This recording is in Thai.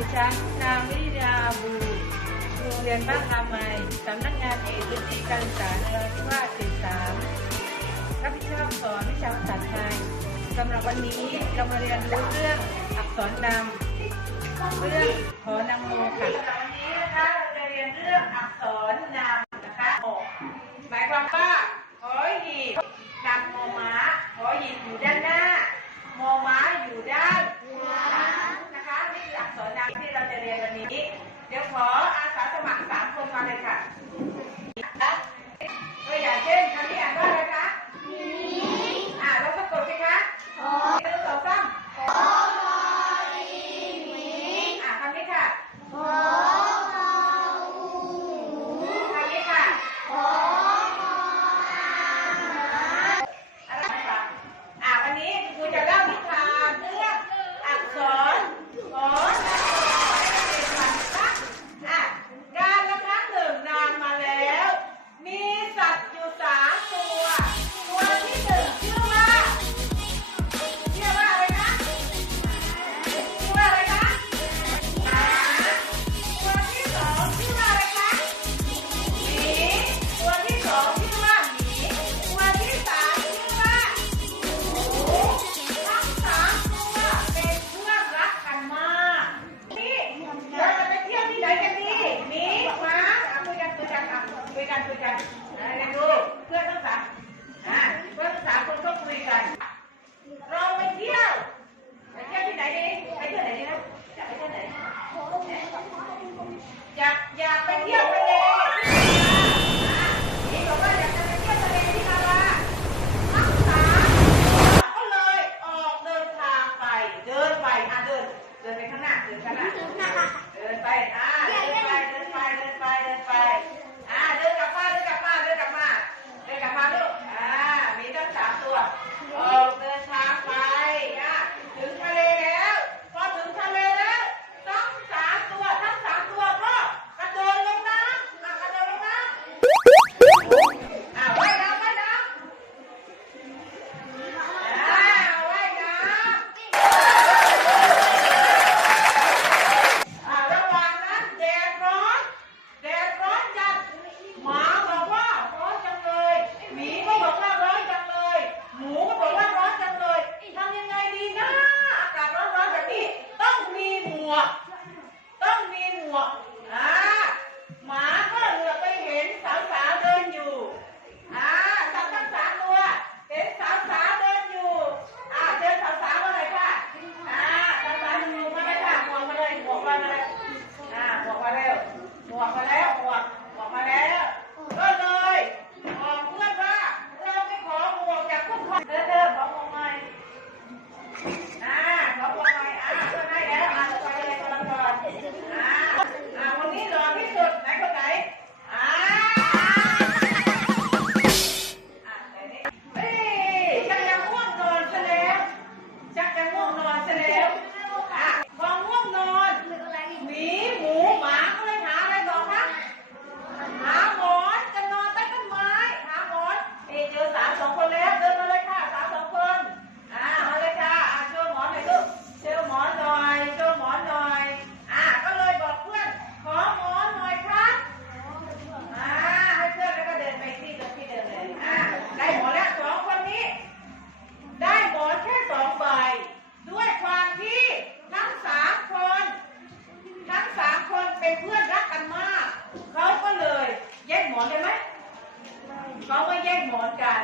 ดิฉันนางวิยาบูโรงเรียนบ้านลามัยสำนักงานเอกพื้นที่การศึกษาที่ว่าเขตสามรับผิดชอบสอนวิชาภาษาไทยสำหรับวันนี้เรามาเรียนรู้เรื่องอักษรดำเรื่องขอนางโมค่ะวันนี้นะคะเราจะเรียนเรื่องอักษรนา เ็นเพื่อนรักกันมาก เขาก็เลยแยกหมอนได้ไหมเขาก็แยกหมอนกัน